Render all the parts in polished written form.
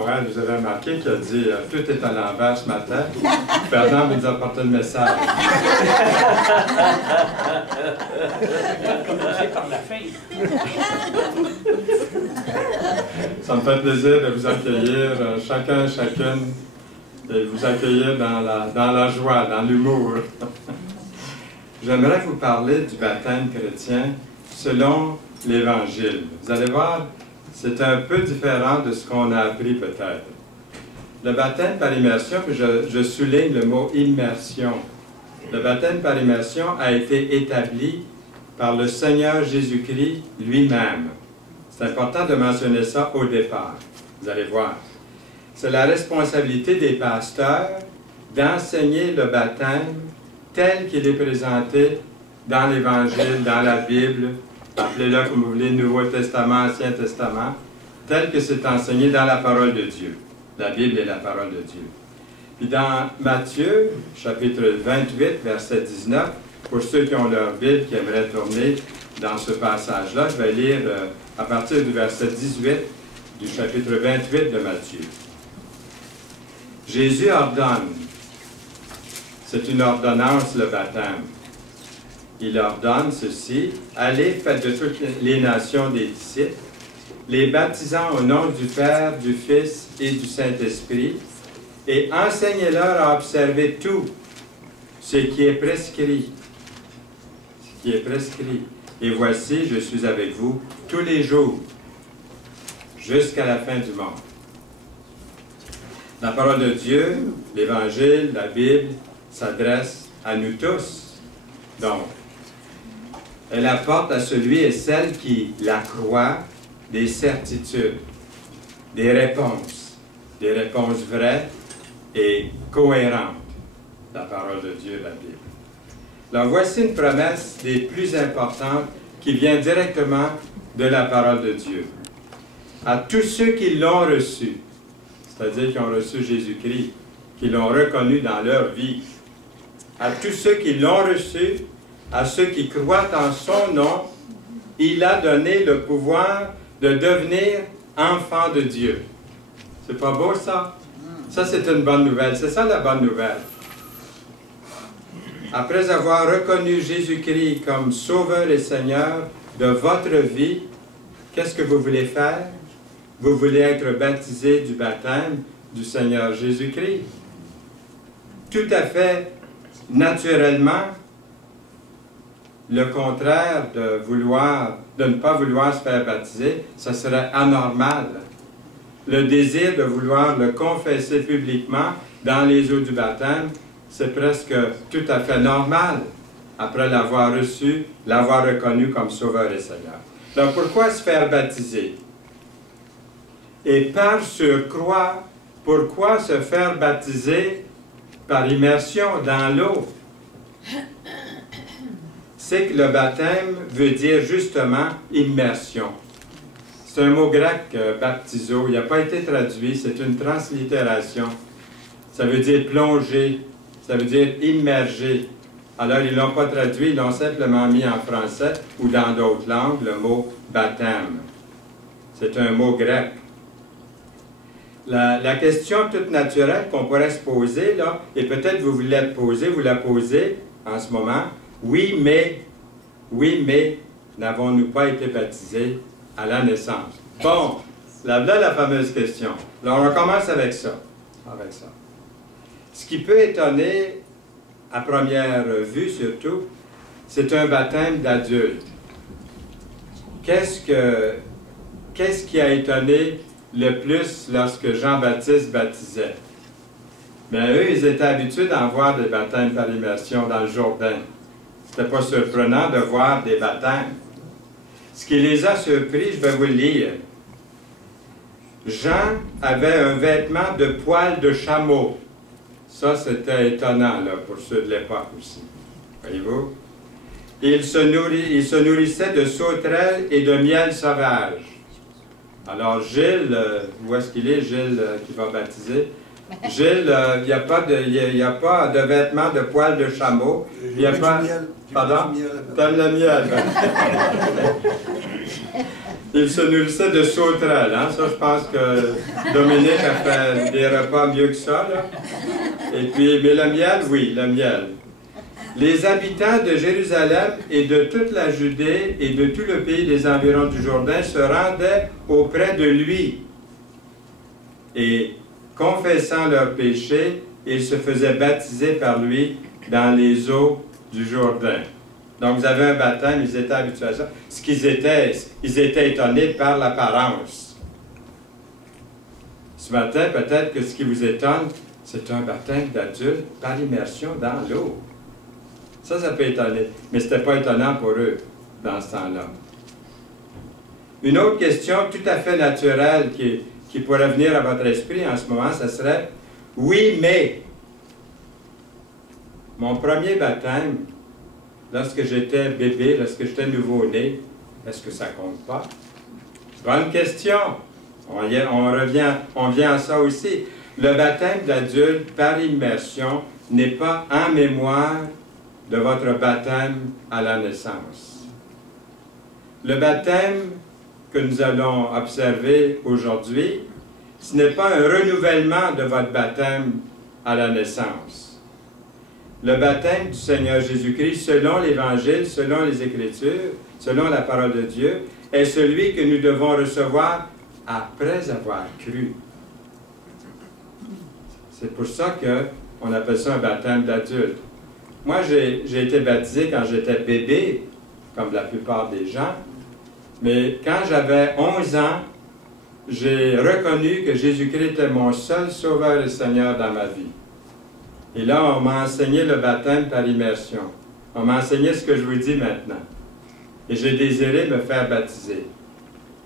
Vous avez remarqué qu'il a dit « Tout est à l'envers ce matin ». Bernard nous a apporté le message. Commencer par la fin. Ça me fait plaisir de vous accueillir, chacun et chacune, et vous accueillir dans la joie, dans l'humour. J'aimerais vous parler du baptême chrétien selon l'Évangile. Vous allez voir, c'est un peu différent de ce qu'on a appris peut-être. Le baptême par immersion, puis je souligne le mot immersion. Le baptême par immersion a été établi par le Seigneur Jésus-Christ lui-même. C'est important de mentionner ça au départ. Vous allez voir. C'est la responsabilité des pasteurs d'enseigner le baptême tel qu'il est présenté dans l'Évangile, dans la Bible, appelez-le comme vous voulez, Nouveau Testament, Ancien Testament, tel que c'est enseigné dans la parole de Dieu. La Bible est la parole de Dieu. Puis dans Matthieu, chapitre 28, verset 19, pour ceux qui ont leur Bible, qui aimeraient tourner dans ce passage-là, je vais lire à partir du verset 18 du chapitre 28 de Matthieu. Jésus ordonne, c'est une ordonnance le baptême. Il ordonne ceci, « Allez, faites de toutes les nations des disciples, les baptisant au nom du Père, du Fils et du Saint-Esprit, et enseignez-leur à observer tout ce qui est prescrit. Ce qui est prescrit. Et voici, je suis avec vous tous les jours, jusqu'à la fin du monde. » La parole de Dieu, l'Évangile, la Bible, s'adresse à nous tous. Donc, elle apporte à celui et celle qui la croient des certitudes, des réponses vraies et cohérentes. La parole de Dieu, la Bible. Alors, voici une promesse des plus importantes qui vient directement de la parole de Dieu. À tous ceux qui l'ont reçu, c'est-à-dire qui ont reçu Jésus-Christ, qui l'ont reconnu dans leur vie, à tous ceux qui l'ont reçu, à ceux qui croient en son nom, il a donné le pouvoir de devenir enfants de Dieu. C'est pas beau ça? Ça, c'est une bonne nouvelle. C'est ça la bonne nouvelle. Après avoir reconnu Jésus-Christ comme Sauveur et Seigneur de votre vie, qu'est-ce que vous voulez faire? Vous voulez être baptisé du baptême du Seigneur Jésus-Christ. Tout à fait naturellement, le contraire de ne pas vouloir se faire baptiser, ça serait anormal. Le désir de vouloir le confesser publiquement dans les eaux du baptême, c'est presque tout à fait normal, après l'avoir reçu, l'avoir reconnu comme Sauveur et Seigneur. Donc pourquoi se faire baptiser? Et par surcroît, pourquoi se faire baptiser par immersion dans l'eau? C'est que le baptême veut dire justement immersion. C'est un mot grec, baptizo, il n'a pas été traduit, c'est une translittération. Ça veut dire plonger, ça veut dire immerger. Alors ils ne l'ont pas traduit, ils l'ont simplement mis en français ou dans d'autres langues, le mot baptême. C'est un mot grec. La question toute naturelle qu'on pourrait se poser, là, et peut-être vous la posez en ce moment, oui, mais, n'avons-nous pas été baptisés à la naissance? Bon, là, la fameuse question. Alors, on recommence avec ça. Ce qui peut étonner, à première vue surtout, c'est un baptême d'adulte. Qu'est-ce qui a étonné le plus lorsque Jean-Baptiste baptisait? Bien, eux, ils étaient habitués d'en voir des baptêmes par immersion dans le Jourdain. C'était pas surprenant de voir des baptêmes. Ce qui les a surpris, je vais vous le lire. Jean avait un vêtement de poil de chameau. Ça, c'était étonnant là, pour ceux de l'époque aussi. Voyez-vous? Il se nourrissait de sauterelles et de miel sauvage. Alors, Gilles, où est-ce qu'il est, Gilles, qui va baptiser? Gilles, il n'y a pas de vêtements de poil de chameau. Il n'y a pas... Pardon? T'aimes le miel? Il se nourrissait de sauterelles. Hein? Ça, je pense que Dominique a fait des repas mieux que ça. Là. Et puis, mais le miel, oui, le miel. Les habitants de Jérusalem et de toute la Judée et de tout le pays des environs du Jourdain se rendaient auprès de lui. Et confessant leurs péchés, ils se faisaient baptiser par lui dans les eaux du Jourdain. Donc, vous avez un baptême, ils étaient habitués à ça. Ils étaient étonnés par l'apparence. Ce matin, peut-être que ce qui vous étonne, c'est un baptême d'adulte par immersion dans l'eau. Ça peut étonner. Mais ce n'était pas étonnant pour eux dans ce temps-là. Une autre question tout à fait naturelle qui pourrait venir à votre esprit en ce moment, ce serait « Oui, mais mon premier baptême, lorsque j'étais bébé, lorsque j'étais nouveau-né, est-ce que ça compte pas? » Bonne question. On vient à ça aussi. Le baptême d'adulte par immersion n'est pas en mémoire de votre baptême à la naissance. Le baptême que nous allons observer aujourd'hui, ce n'est pas un renouvellement de votre baptême à la naissance. Le baptême du Seigneur Jésus-Christ, selon l'Évangile, selon les Écritures, selon la parole de Dieu, est celui que nous devons recevoir après avoir cru. C'est pour ça qu'on appelle ça un baptême d'adulte. Moi, j'ai été baptisé quand j'étais bébé, comme la plupart des gens, mais quand j'avais 11 ans, j'ai reconnu que Jésus-Christ était mon seul Sauveur et Seigneur dans ma vie. Et là, on m'a enseigné le baptême par immersion. On m'a enseigné ce que je vous dis maintenant. Et j'ai désiré me faire baptiser.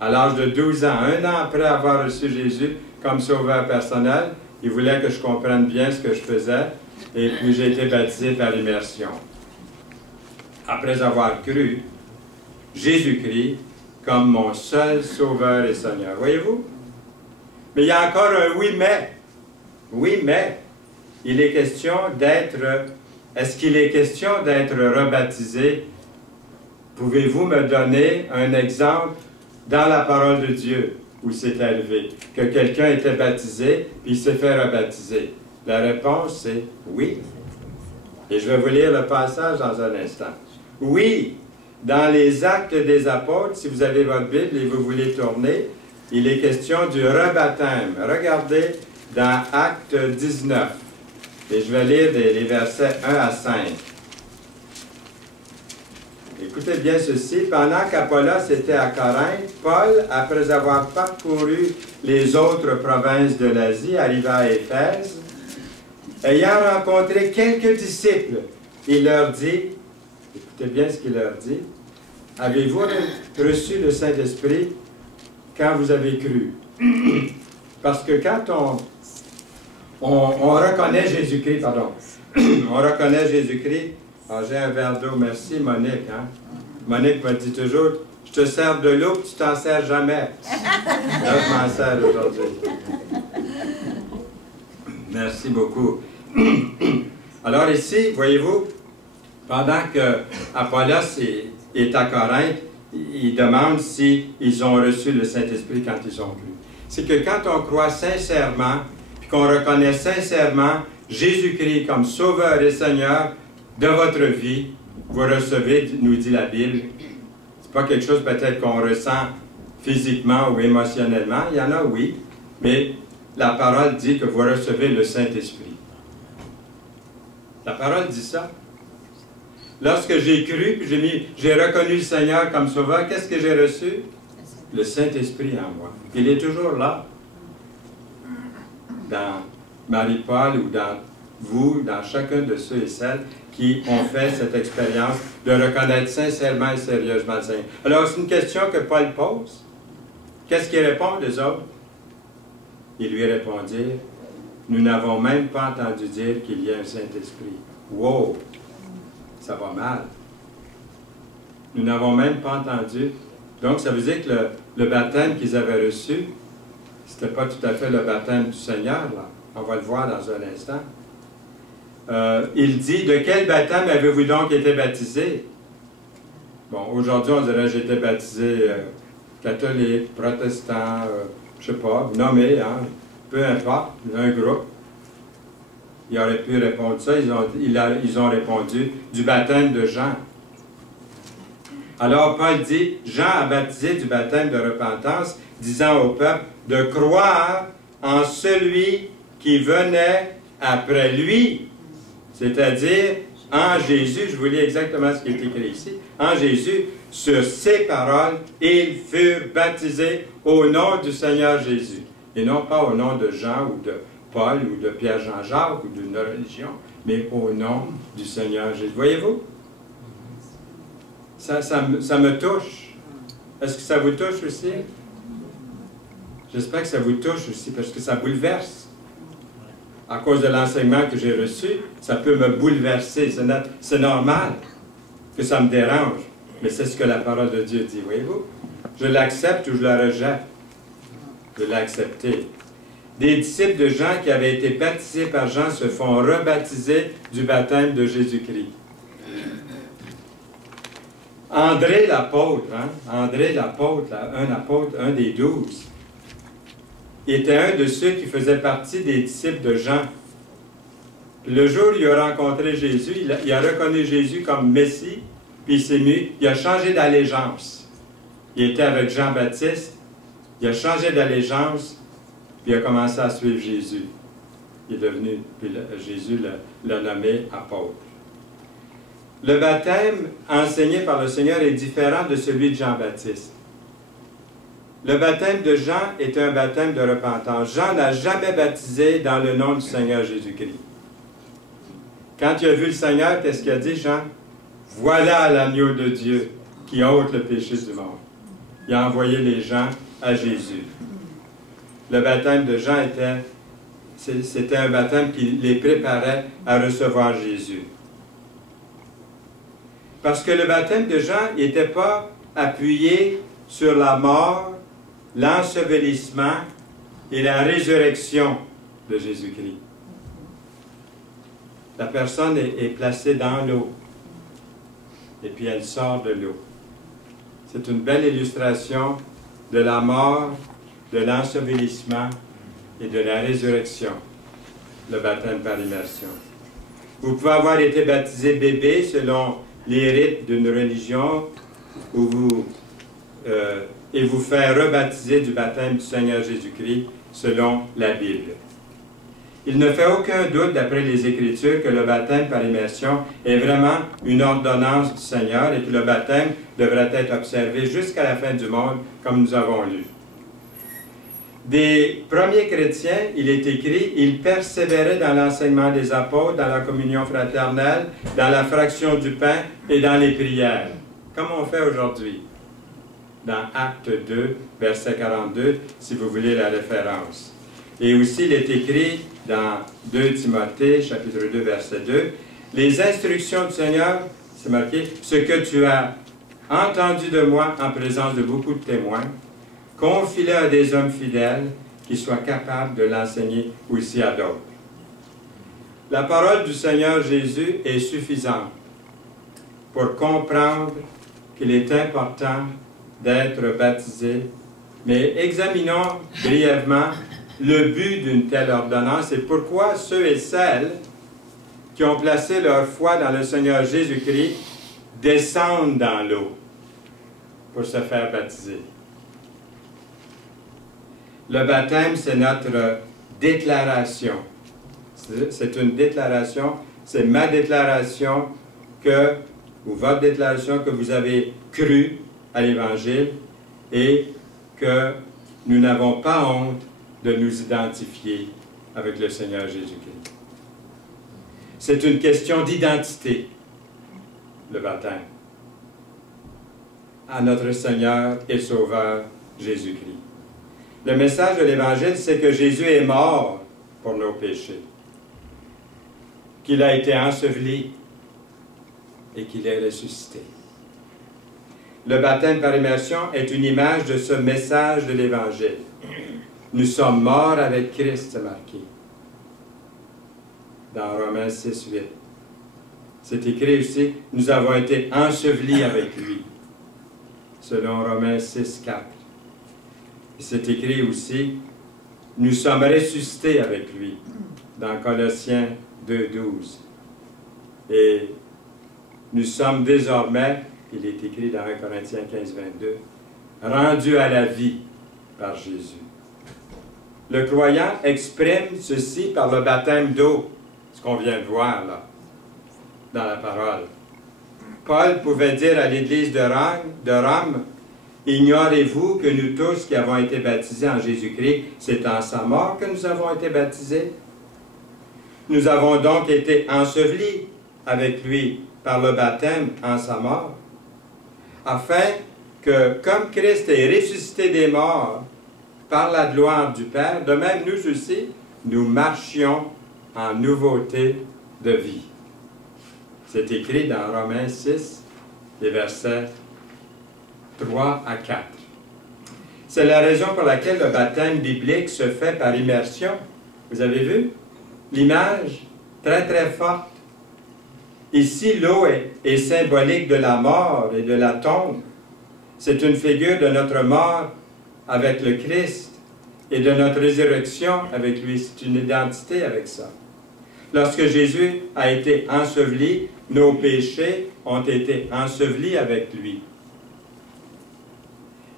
À l'âge de 12 ans, un an après avoir reçu Jésus comme Sauveur personnel, il voulait que je comprenne bien ce que je faisais, et puis j'ai été baptisé par immersion. Après avoir cru Jésus-Christ comme mon seul Sauveur et Seigneur. Voyez-vous? Mais il y a encore un oui, mais. Oui, mais. Il est question d'être... Est-ce qu'il est question d'être rebaptisé? Pouvez-vous me donner un exemple dans la parole de Dieu où c'est arrivé? Que quelqu'un était baptisé, puis il s'est fait rebaptiser. La réponse, c'est oui. Et je vais vous lire le passage dans un instant. Oui, dans les Actes des Apôtres, si vous avez votre Bible et vous voulez tourner, il est question du rebaptême. Regardez dans Actes 19. Et je vais lire les versets 1 à 5. Écoutez bien ceci. Pendant qu'Apollos était à Corinthe, Paul, après avoir parcouru les autres provinces de l'Asie, arriva à Éphèse. Ayant rencontré quelques disciples, il leur dit, écoutez bien ce qu'il leur dit, « Avez-vous reçu le Saint-Esprit quand vous avez cru? » Parce que quand on reconnaît Jésus-Christ, pardon, on reconnaît Jésus-Christ. Ah, j'ai un verre d'eau, merci Monique. Hein? Monique me dit toujours, je te sers de l'eau, tu t'en sers jamais. Là, je m'en sers aujourd'hui. Merci beaucoup. Alors ici, voyez-vous, pendant que Apollos est à Corinthe, il demande s'ils ont reçu le Saint-Esprit quand ils ont cru. C'est que quand on croit sincèrement, puis qu'on reconnaît sincèrement Jésus-Christ comme Sauveur et Seigneur de votre vie, vous recevez, nous dit la Bible, c'est pas quelque chose peut-être qu'on ressent physiquement ou émotionnellement, il y en a oui, mais la parole dit que vous recevez le Saint-Esprit. La parole dit ça. Lorsque j'ai cru, puis j'ai reconnu le Seigneur comme Sauveur, qu'est-ce que j'ai reçu? Le Saint-Esprit en moi. Il est toujours là. Dans Marie-Paul ou dans vous, dans chacun de ceux et celles qui ont fait cette expérience de reconnaître sincèrement et sérieusement le Seigneur. Alors, c'est une question que Paul pose. Qu'est-ce qu'il répond, les autres? Ils lui répondirent, « Nous n'avons même pas entendu dire qu'il y a un Saint-Esprit. » Wow! Ça va mal. Nous n'avons même pas entendu. Donc, ça veut dire que le baptême qu'ils avaient reçu, ce n'était pas tout à fait le baptême du Seigneur, là. On va le voir dans un instant. Il dit, « De quel baptême avez-vous donc été baptisé? » Bon, aujourd'hui, on dirait, j'ai été baptisé catholiques, protestants, je ne sais pas, nommés, hein, peu importe, un groupe. Ils auraient pu répondre ça, ils ont répondu du baptême de Jean. Alors Paul dit, Jean a baptisé du baptême de repentance, disant au peuple de croire en celui qui venait après lui, c'est-à-dire en Jésus. Je vous lis exactement ce qui est écrit ici. En Jésus, sur ces paroles, ils furent baptisés au nom du Seigneur Jésus, et non pas au nom de Jean ou de Paul ou de Pierre-Jean-Jacques ou d'une religion, mais au nom du Seigneur Jésus. Voyez-vous? Ça me touche. Est-ce que ça vous touche aussi? J'espère que ça vous touche aussi, parce que ça bouleverse. À cause de l'enseignement que j'ai reçu, ça peut me bouleverser. C'est normal que ça me dérange, mais c'est ce que la parole de Dieu dit, voyez-vous? Je l'accepte ou je la rejette. Je l'ai accepté. Des disciples de Jean qui avaient été baptisés par Jean se font rebaptiser du baptême de Jésus-Christ. André l'apôtre, André l'apôtre, un apôtre, un des 12, était un de ceux qui faisaient partie des disciples de Jean. Le jour où il a rencontré Jésus, il a reconnu Jésus comme Messie, puis il s'est mis, il a changé d'allégeance. Il était avec Jean-Baptiste, il a changé d'allégeance, puis il a commencé à suivre Jésus. Il est devenu, puis Jésus l'a nommé apôtre. Le baptême enseigné par le Seigneur est différent de celui de Jean-Baptiste. Le baptême de Jean est un baptême de repentance. Jean n'a jamais baptisé dans le nom du Seigneur Jésus-Christ. Quand il a vu le Seigneur, qu'est-ce qu'il a dit, Jean? « Voilà l'agneau de Dieu qui ôte le péché du monde. » Il a envoyé les gens à Jésus. Le baptême de Jean c'était un baptême qui les préparait à recevoir Jésus. Parce que le baptême de Jean n'était pas appuyé sur la mort, l'ensevelissement et la résurrection de Jésus-Christ. La personne est placée dans l'eau et puis elle sort de l'eau. C'est une belle illustration de la mort, de l'ensevelissement et de la résurrection, le baptême par immersion. Vous pouvez avoir été baptisé bébé selon les rites d'une religion et vous faire rebaptiser du baptême du Seigneur Jésus-Christ selon la Bible. Il ne fait aucun doute, d'après les Écritures, que le baptême par immersion est vraiment une ordonnance du Seigneur et que le baptême devrait être observé jusqu'à la fin du monde, comme nous avons lu. Des premiers chrétiens, il est écrit, ils persévéraient dans l'enseignement des apôtres, dans la communion fraternelle, dans la fraction du pain et dans les prières, comme on fait aujourd'hui. Dans Acte 2, verset 42, si vous voulez la référence. Et aussi, il est écrit dans 2 Timothée, chapitre 2, verset 2, « Les instructions du Seigneur, c'est marqué, ce que tu as entendu de moi en présence de beaucoup de témoins, confie-le à des hommes fidèles qui soient capables de l'enseigner aussi à d'autres. » La parole du Seigneur Jésus est suffisante pour comprendre qu'il est important d'être baptisé, mais examinons brièvement le but d'une telle ordonnance et pourquoi ceux et celles qui ont placé leur foi dans le Seigneur Jésus-Christ descendent dans l'eau pour se faire baptiser. Le baptême, c'est notre déclaration. C'est une déclaration, c'est ma déclaration ou votre déclaration que vous avez cru à l'Évangile et que nous n'avons pas honte de nous identifier avec le Seigneur Jésus-Christ. C'est une question d'identité, le baptême, à notre Seigneur et Sauveur Jésus-Christ. Le message de l'Évangile, c'est que Jésus est mort pour nos péchés, qu'il a été enseveli et qu'il est ressuscité. Le baptême par immersion est une image de ce message de l'Évangile. Nous sommes morts avec Christ, c'est marqué, dans Romains 6, 8. C'est écrit aussi, nous avons été ensevelis avec lui, selon Romains 6, 4. C'est écrit aussi, nous sommes ressuscités avec lui, dans Colossiens 2,12. Et nous sommes désormais, il est écrit dans 1 Corinthiens 15,22, rendus à la vie par Jésus. Le croyant exprime ceci par le baptême d'eau, ce qu'on vient de voir là, dans la parole. Paul pouvait dire à l'Église de Rome, « Ignorez-vous que nous tous qui avons été baptisés en Jésus-Christ, c'est en sa mort que nous avons été baptisés? Nous avons donc été ensevelis avec lui par le baptême en sa mort, afin que, comme Christ est ressuscité des morts par la gloire du Père, de même nous aussi, nous marchions en nouveauté de vie. » C'est écrit dans Romains 6, les versets 3 à 4. C'est la raison pour laquelle le baptême biblique se fait par immersion. Vous avez vu? L'image, très très forte. Ici, l'eau est symbolique de la mort et de la tombe. C'est une figure de notre mort avec le Christ et de notre résurrection avec lui. C'est une identité avec ça. Lorsque Jésus a été enseveli, nos péchés ont été ensevelis avec lui.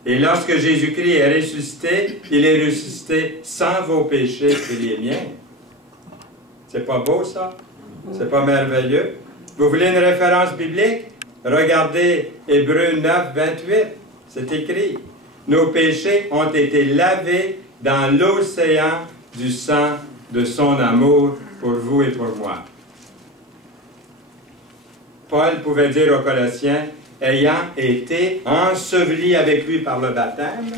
Et lorsque Jésus-Christ est ressuscité, il est ressuscité sans vos péchés et les miens. C'est pas beau, ça? C'est pas merveilleux? Vous voulez une référence biblique? Regardez Hébreux 9, 28. C'est écrit. Nos péchés ont été lavés dans l'océan du sang de son amour pour vous et pour moi. Paul pouvait dire aux Colossiens, ayant été ensevelis avec lui par le baptême,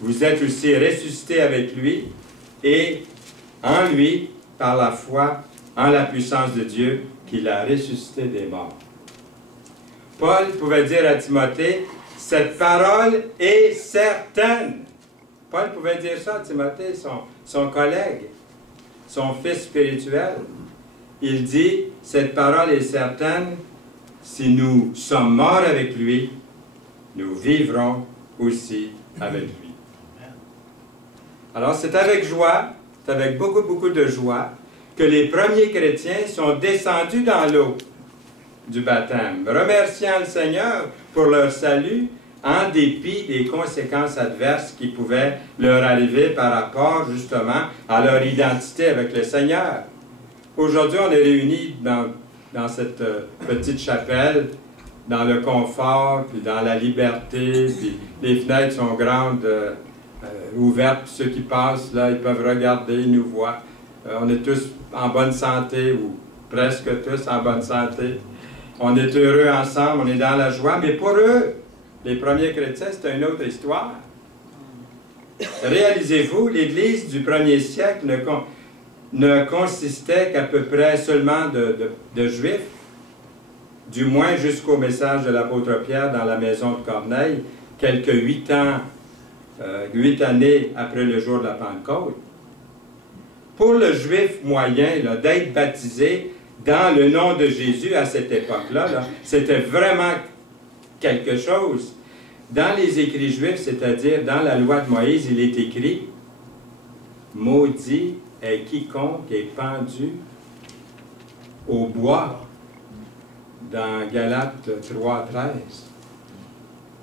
vous êtes aussi ressuscités avec lui et en lui, par la foi, en la puissance de Dieu, qu'il a ressuscité des morts. Paul pouvait dire à Timothée, cette parole est certaine. Paul pouvait dire ça à Timothée, son collègue, son fils spirituel. Il dit, cette parole est certaine, si nous sommes morts avec lui, nous vivrons aussi avec lui. Alors c'est avec joie, c'est avec beaucoup, beaucoup de joie, que les premiers chrétiens sont descendus dans l'eau du baptême, remerciant le Seigneur pour leur salut, en dépit des conséquences adverses qui pouvaient leur arriver par rapport justement à leur identité avec le Seigneur. Aujourd'hui, on est réunis dans cette petite chapelle, dans le confort, puis dans la liberté, puis les fenêtres sont grandes, ouvertes, puis ceux qui passent, là, ils peuvent regarder, ils nous voient. On est tous en bonne santé, ou presque tous en bonne santé. On est heureux ensemble, on est dans la joie, mais pour eux, les premiers chrétiens, c'est une autre histoire. Réalisez-vous, l'Église du premier siècle ne consistait qu'à peu près seulement de Juifs, du moins jusqu'au message de l'apôtre Pierre dans la maison de Corneille, quelques 8 années après le jour de la Pentecôte. Pour le Juif moyen, d'être baptisé dans le nom de Jésus à cette époque-là, c'était vraiment quelque chose. Dans les écrits juifs, c'est-à-dire dans la loi de Moïse, il est écrit « Maudit est quiconque est pendu au bois » dans Galates 3, 13.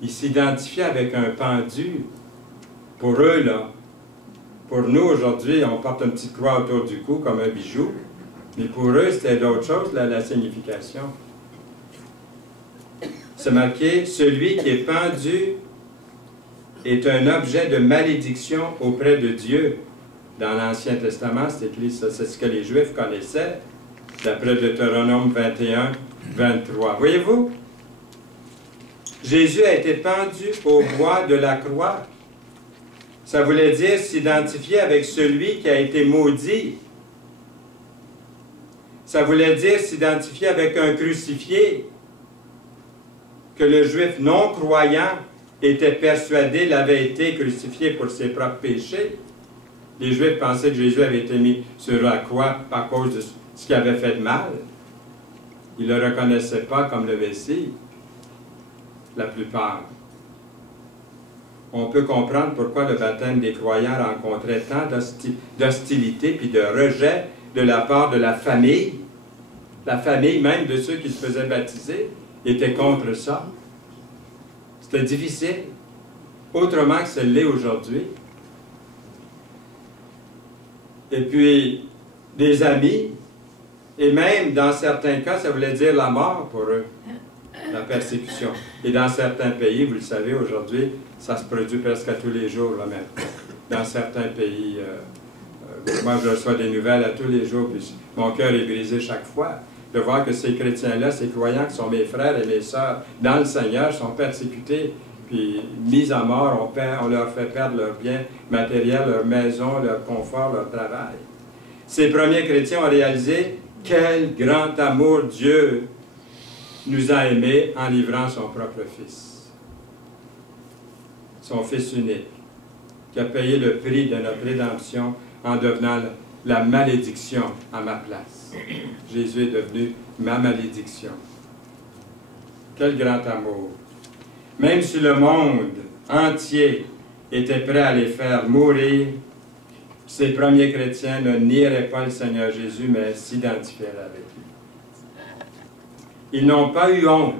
Il s'identifiait avec un pendu. Pour eux, là, pour nous aujourd'hui, on porte une petite croix autour du cou comme un bijou, mais pour eux, c'était d'autre chose, là, la signification. C'est marqué, celui qui est pendu est un objet de malédiction auprès de Dieu. Dans l'Ancien Testament, c'est écrit ça, c'est ce que les Juifs connaissaient, d'après Deutéronome 21, 23. Voyez-vous? Jésus a été pendu au bois de la croix. Ça voulait dire s'identifier avec celui qui a été maudit. Ça voulait dire s'identifier avec un crucifié, que le juif non-croyant était persuadé l'avait été crucifié pour ses propres péchés. Les Juifs pensaient que Jésus avait été mis sur la croix à cause de ce qu'il avait fait de mal. Ils ne le reconnaissaient pas comme le Messie, la plupart. on peut comprendre pourquoi le baptême des croyants rencontrait tant d'hostilité puis de rejet de la part de la famille. La famille même de ceux qui se faisaient baptiser était contre ça. C'était difficile, autrement que ce l'est aujourd'hui. Et puis, des amis, et même dans certains cas, ça voulait dire la mort pour eux, la persécution. Et dans certains pays, vous le savez, aujourd'hui, ça se produit presque à tous les jours, là, maintenant. Dans certains pays, moi je reçois des nouvelles à tous les jours, puis mon cœur est brisé chaque fois de voir que ces chrétiens-là, ces croyants qui sont mes frères et mes sœurs dans le Seigneur, sont persécutés, puis mis à mort, on leur fait perdre leurs biens matériels, leur maison, leur confort, leur travail. Ces premiers chrétiens ont réalisé quel grand amour Dieu nous a aimés en livrant son propre Fils. Son Fils unique, qui a payé le prix de notre rédemption en devenant la malédiction à ma place. Jésus est devenu ma malédiction. Quel grand amour! Même si le monde entier était prêt à les faire mourir, ces premiers chrétiens ne nieraient pas le Seigneur Jésus, mais s'identifiaient avec lui. Ils n'ont pas eu honte.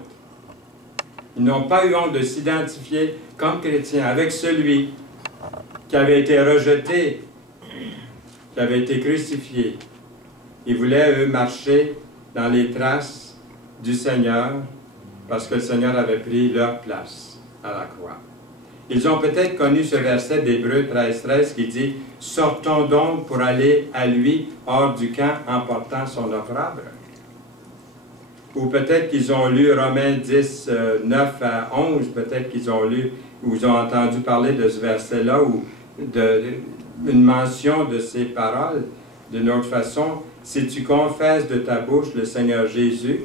Ils n'ont pas eu honte de s'identifier comme chrétiens avec celui qui avait été rejeté, qui avait été crucifié. Ils voulaient, eux, marcher dans les traces du Seigneur parce que le Seigneur avait pris leur place à la croix. Ils ont peut-être connu ce verset d'Hébreux 13 qui dit « Sortons donc pour aller à lui hors du camp en portant son opprobre. » Ou peut-être qu'ils ont lu Romains 10, 9 à 11, peut-être qu'ils ont lu ou ils ont entendu parler de ce verset-là ou une mention de ces paroles d'une autre façon. Si tu confesses de ta bouche le Seigneur Jésus,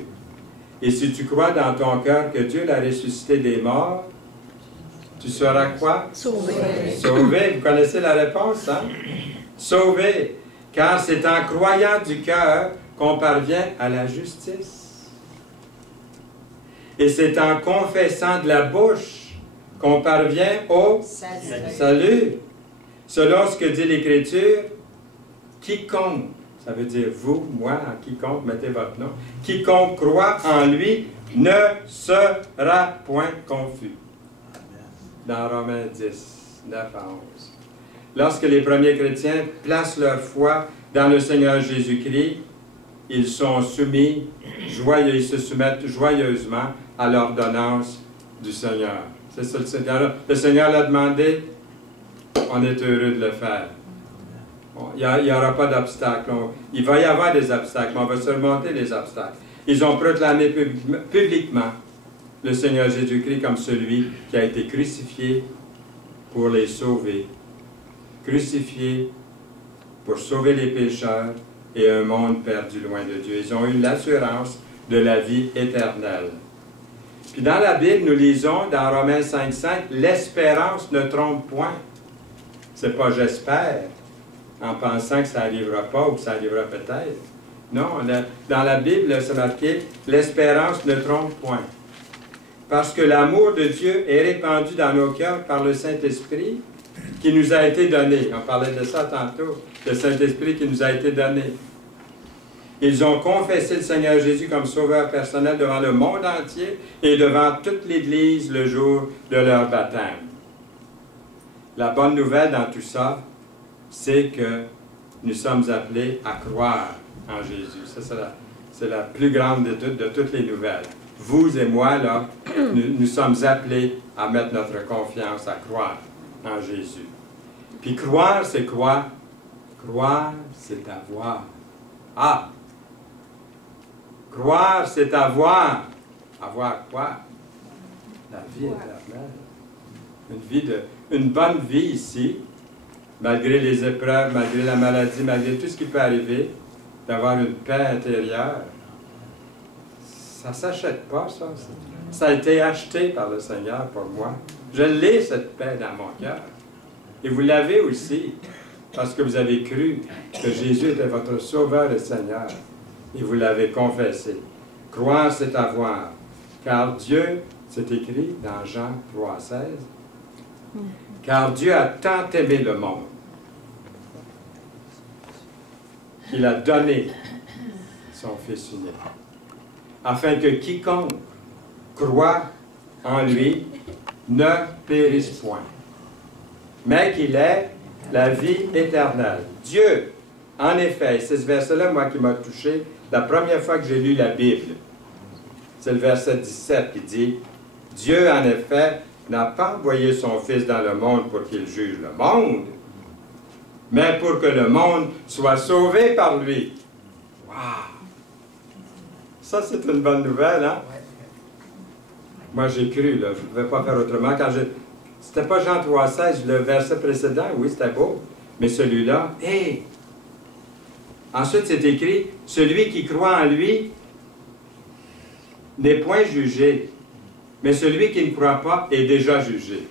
et si tu crois dans ton cœur que Dieu l'a ressuscité des morts, tu seras quoi? Sauvé. Sauvé. Vous connaissez la réponse, hein? Sauvé. Car c'est en croyant du cœur qu'on parvient à la justice. Et c'est en confessant de la bouche qu'on parvient au salut. Selon ce que dit l'Écriture, quiconque, ça veut dire vous, moi, quiconque, mettez votre nom, quiconque croit en lui ne sera point confus. Dans Romains 10, 9 à 11. Lorsque les premiers chrétiens placent leur foi dans le Seigneur Jésus-Christ, ils sont soumis, ils se soumettent joyeusement à l'ordonnance du Seigneur. C'est ça le Seigneur. Le Seigneur l'a demandé, on est heureux de le faire. Bon, il n'y aura pas d'obstacle. Il va y avoir des obstacles, mais on va surmonter les obstacles. Ils ont proclamé publiquement le Seigneur Jésus-Christ comme celui qui a été crucifié pour les sauver. Crucifié pour sauver les pécheurs et un monde perdu loin de Dieu. Ils ont eu l'assurance de la vie éternelle. Puis dans la Bible, nous lisons dans Romains 5,5, l'espérance ne trompe point. C'est pas j'espère, en pensant que ça n'arrivera pas ou que ça arrivera peut-être. Non, dans la Bible, c'est marqué l'espérance ne trompe point. Parce que l'amour de Dieu est répandu dans nos cœurs par le Saint-Esprit qui nous a été donné. On parlait de ça tantôt, le Saint-Esprit qui nous a été donné. Ils ont confessé le Seigneur Jésus comme sauveur personnel devant le monde entier et devant toute l'Église le jour de leur baptême. La bonne nouvelle dans tout ça, c'est que nous sommes appelés à croire en Jésus. Ça, c'est la plus grande de toutes les nouvelles. Vous et moi, là, nous sommes appelés à mettre notre confiance, à croire en Jésus. Puis croire, c'est quoi? Croire, c'est avoir. Ah! Croire, c'est avoir. Avoir quoi? La vie éternelle. Une bonne vie ici, malgré les épreuves, malgré la maladie, malgré tout ce qui peut arriver, d'avoir une paix intérieure. Ça ne s'achète pas, ça. Ça a été acheté par le Seigneur pour moi. Je l'ai, cette paix, dans mon cœur. Et vous l'avez aussi, parce que vous avez cru que Jésus était votre Sauveur et Seigneur. Et vous l'avez confessé. Croire, c'est avoir. Car Dieu, c'est écrit dans Jean 3,16, Car Dieu a tant aimé le monde qu'il a donné son Fils unique, afin que quiconque croit en lui ne périsse point, mais qu'il ait la vie éternelle. Dieu, en effet, c'est ce verset-là, moi, qui m'a touché la première fois que j'ai lu la Bible. C'est le verset 17 qui dit, « Dieu, en effet, n'a pas envoyé son Fils dans le monde pour qu'il juge le monde, mais pour que le monde soit sauvé par lui. » Wow! Ça, c'est une bonne nouvelle, hein? Moi, j'ai cru, là. Je ne pouvais pas faire autrement. C'était pas Jean 3,16, le verset précédent, oui, c'était beau. Mais celui-là, hé! Ensuite, c'est écrit, « Celui qui croit en lui n'est point jugé, mais celui qui ne croit pas est déjà jugé. »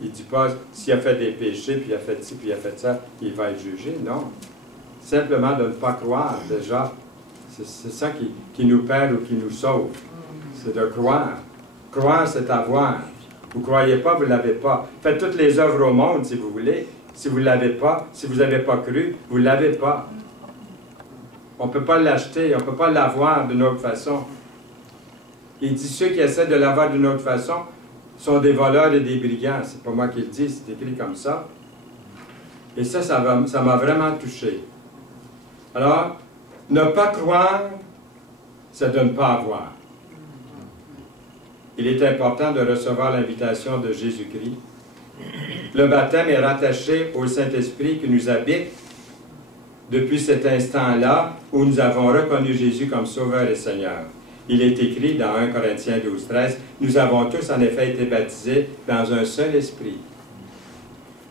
Il ne dit pas, s'il a fait des péchés, puis il a fait ci, puis il a fait ça, il va être jugé. Non. Simplement de ne pas croire, déjà. C'est ça qui nous perd ou qui nous sauve. C'est de croire. Croire, c'est avoir. Vous ne croyez pas, vous ne l'avez pas. Faites toutes les œuvres au monde, si vous voulez. Si vous ne l'avez pas, si vous n'avez pas cru, vous ne l'avez pas. On ne peut pas l'acheter, on ne peut pas l'avoir d'une autre façon. Il dit, ceux qui essaient de l'avoir d'une autre façon sont des voleurs et des brigands. C'est pas moi qui le dis, c'est écrit comme ça. Et ça m'a vraiment touché. Alors, ne pas croire, c'est de ne pas avoir. Il est important de recevoir l'invitation de Jésus-Christ. Le baptême est rattaché au Saint-Esprit qui nous habite depuis cet instant-là où nous avons reconnu Jésus comme Sauveur et Seigneur. Il est écrit dans 1 Corinthiens 12, 13, « Nous avons tous en effet été baptisés dans un seul esprit,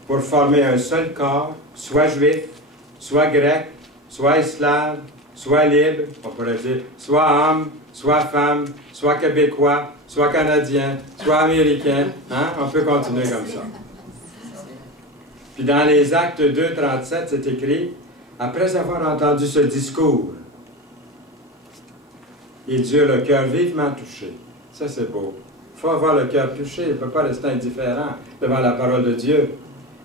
pour former un seul corps, soit juif, soit grec, soit esclave, soit libre, on pourrait dire, soit homme, soit femme, soit québécois, soit canadien, soit américain. Hein? On peut continuer comme ça. Puis dans les Actes 2, 37, c'est écrit, « Après avoir entendu ce discours, ils eurent le cœur vivement touché. » Ça, c'est beau. Il faut avoir le cœur touché. Il ne peut pas rester indifférent devant la parole de Dieu.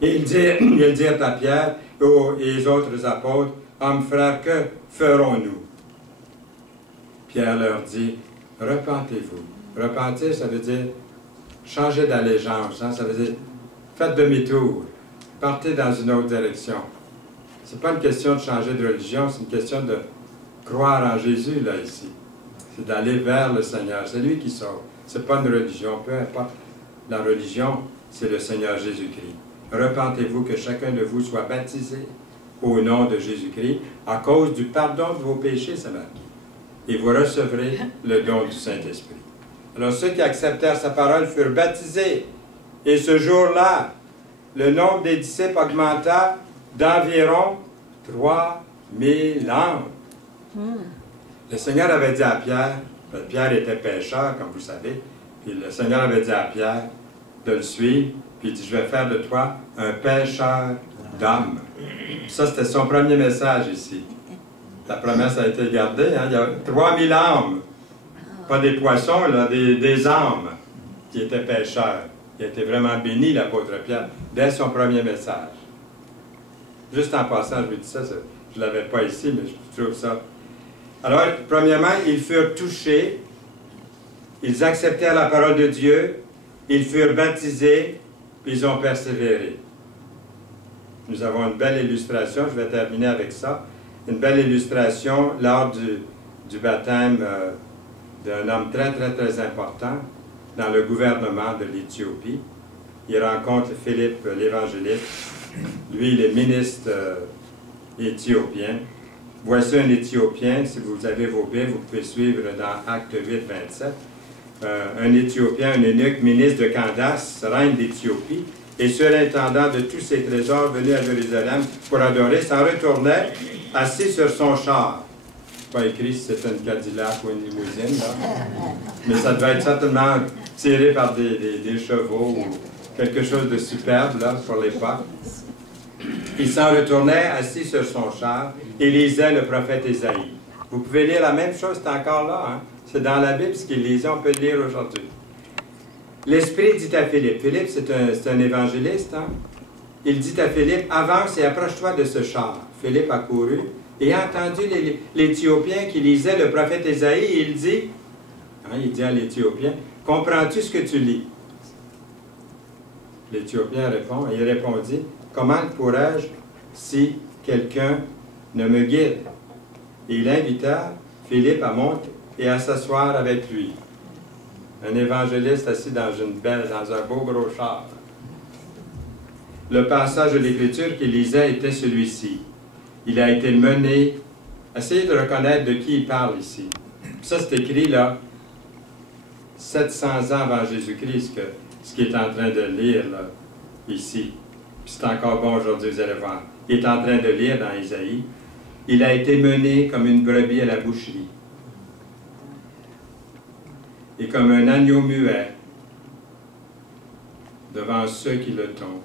Et ils dirent à Pierre et aux autres apôtres, « Hommes frères, que ferons-nous? » Pierre leur dit, « Repentez-vous. » Repentir, ça veut dire changer d'allégeance. Hein? Ça veut dire, faites demi-tour. Partez dans une autre direction. Ce n'est pas une question de changer de religion, c'est une question de croire en Jésus, là, ici. C'est d'aller vers le Seigneur. C'est lui qui sauve. Ce n'est pas une religion. Peu importe la religion, c'est le Seigneur Jésus-Christ. Repentez-vous que chacun de vous soit baptisé au nom de Jésus-Christ à cause du pardon de vos péchés, c'est marqué. Et vous recevrez le don du Saint-Esprit. Alors ceux qui acceptèrent sa parole furent baptisés. Et ce jour-là, le nombre des disciples augmenta d'environ 3000 âmes. Le Seigneur avait dit à Pierre, Pierre était pécheur, comme vous savez, puis le Seigneur avait dit à Pierre de le suivre, puis il dit, je vais faire de toi un pêcheur d'âmes. Ça, c'était son premier message ici. La promesse a été gardée, hein? Il y a 3000 âmes, pas des poissons, là, des âmes qui étaient pêcheurs. Il a été vraiment béni, l'apôtre Pierre, dès son premier message. Juste en passant, je vous dis ça, je ne l'avais pas ici, mais je trouve ça. Alors, premièrement, ils furent touchés, ils acceptèrent la parole de Dieu, ils furent baptisés, puis ils ont persévéré. Nous avons une belle illustration, je vais terminer avec ça, une belle illustration lors du baptême d'un homme très, très, très important dans le gouvernement de l'Éthiopie. Il rencontre Philippe l'évangéliste. Lui, il est ministre éthiopien. Voici un Éthiopien, si vous avez vos Bibles, vous pouvez suivre dans Acte 8, 27. Un Éthiopien, un eunuque, ministre de Candace, reine d'Éthiopie, et surintendant de tous ses trésors, venu à Jérusalem pour adorer, s'en retournait, assis sur son char. Pas écrit si c'était une Cadillac ou une limousine, là. Mais ça devait être certainement tiré par des chevaux ou quelque chose de superbe, là, pour l'époque. Il s'en retournait assis sur son char et lisait le prophète Ésaïe. Vous pouvez lire la même chose, c'est encore là. Hein? C'est dans la Bible ce qu'il lisait, on peut le lire aujourd'hui. l'Esprit dit à Philippe, Philippe c'est un évangéliste, hein? Il dit à Philippe, avance et approche-toi de ce char. Philippe a couru et a entendu l'Éthiopien qui lisait le prophète Ésaïe et il dit à l'Éthiopien, comprends-tu ce que tu lis? L'Éthiopien répond, et il répondit, comment pourrais-je si quelqu'un ne me guide? Et il invita Philippe à monter et à s'asseoir avec lui. Un évangéliste assis dans un beau gros char. Le passage de l'Écriture qu'il lisait était celui-ci. Il a été mené, essayez de reconnaître de qui il parle ici. Ça, c'est écrit là, 700 ans avant Jésus-Christ, ce qu'il est en train de lire là, ici. Puis c'est encore bon aujourd'hui, vous allez voir. Il est en train de lire dans Isaïe. Il a été mené comme une brebis à la boucherie. Et comme un agneau muet devant ceux qui le tombent.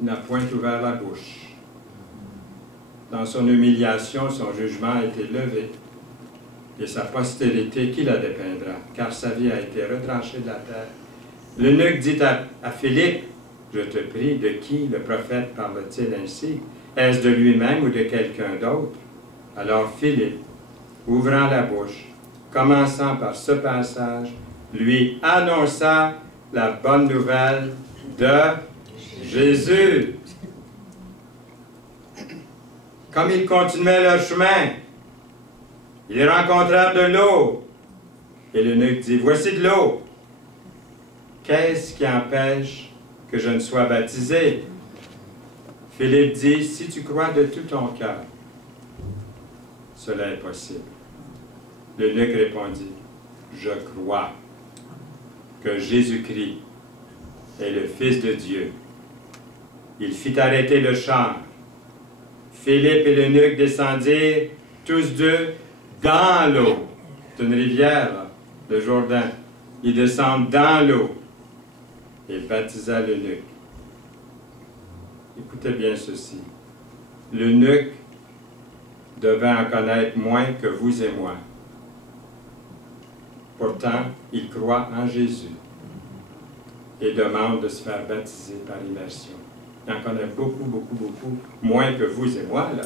Il n'a point ouvert la bouche. Dans son humiliation, son jugement a été levé. Et sa postérité, qui la dépeindra? Car sa vie a été retranchée de la terre. L'eunuque dit à Philippe, je te prie, de qui le prophète parle-t-il ainsi? Est-ce de lui-même ou de quelqu'un d'autre? Alors Philippe, ouvrant la bouche, commençant par ce passage, lui annonça la bonne nouvelle de Jésus. Comme ils continuaient leur chemin, ils rencontrèrent de l'eau. Et l'eunuque dit, voici de l'eau. Qu'est-ce qui empêche que je ne sois baptisé? Philippe dit, si tu crois de tout ton cœur, cela est possible. L'eunuque répondit, je crois que Jésus-Christ est le Fils de Dieu. Il fit arrêter le char. Philippe et l'eunuque descendirent, tous deux, dans l'eau. C'est une rivière, là, le Jourdain. Ils descendent dans l'eau et baptisa l'eunuque. Écoutez bien ceci. L'eunuque devait en connaître moins que vous et moi. Pourtant, il croit en Jésus et demande de se faire baptiser par immersion. Il en connaît beaucoup, beaucoup, beaucoup, moins que vous et moi, là.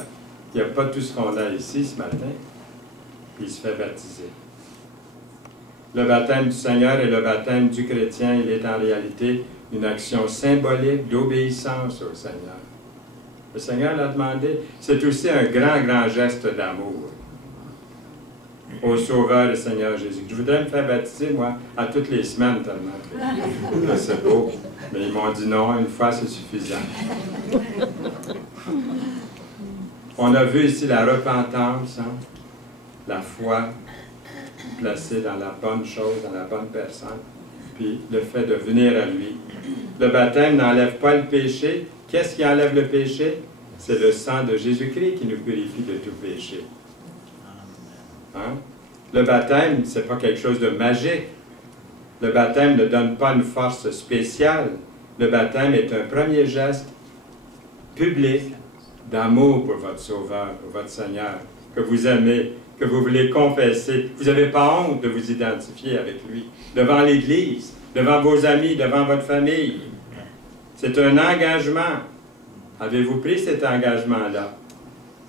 Il n'y a pas tout ce qu'on a ici ce matin. Il se fait baptiser. Le baptême du Seigneur et le baptême du chrétien, il est en réalité une action symbolique d'obéissance au Seigneur. Le Seigneur l'a demandé. C'est aussi un grand, grand geste d'amour au Sauveur et Seigneur Jésus. Je voudrais me faire baptiser, moi, à toutes les semaines, tellement. C'est beau. Mais ils m'ont dit non, une fois, c'est suffisant. On a vu ici la repentance, hein? La foi placée dans la bonne chose, dans la bonne personne, puis le fait de venir à lui. Le baptême n'enlève pas le péché. Qu'est-ce qui enlève le péché? C'est le sang de Jésus-Christ qui nous purifie de tout péché. Hein? Le baptême, ce n'est pas quelque chose de magique. Le baptême ne donne pas une force spéciale. Le baptême est un premier geste public d'amour pour votre Sauveur, pour votre Seigneur, que vous aimez, que vous voulez confesser. Vous n'avez pas honte de vous identifier avec lui, devant l'Église, devant vos amis, devant votre famille. C'est un engagement. Avez-vous pris cet engagement-là?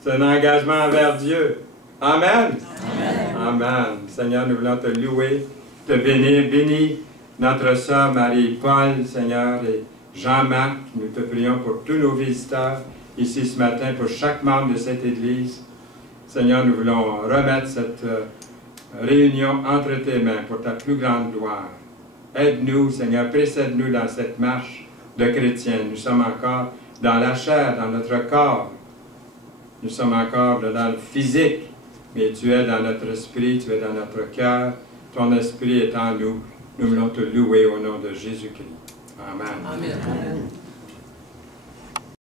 C'est un engagement envers Dieu. Amen. Amen. Amen. Seigneur, nous voulons te louer, te bénir. Bénis notre sœur Marie-Paul, Seigneur, et Jean-Marc. Nous te prions pour tous nos visiteurs ici ce matin, pour chaque membre de cette Église. Seigneur, nous voulons remettre cette réunion entre tes mains pour ta plus grande gloire. Aide-nous, Seigneur, précède-nous dans cette marche de chrétiens. Nous sommes encore dans la chair, dans notre corps. Nous sommes encore dans le physique, mais tu es dans notre esprit, tu es dans notre cœur. Ton esprit est en nous. Nous voulons te louer au nom de Jésus-Christ. Amen. Amen. Amen.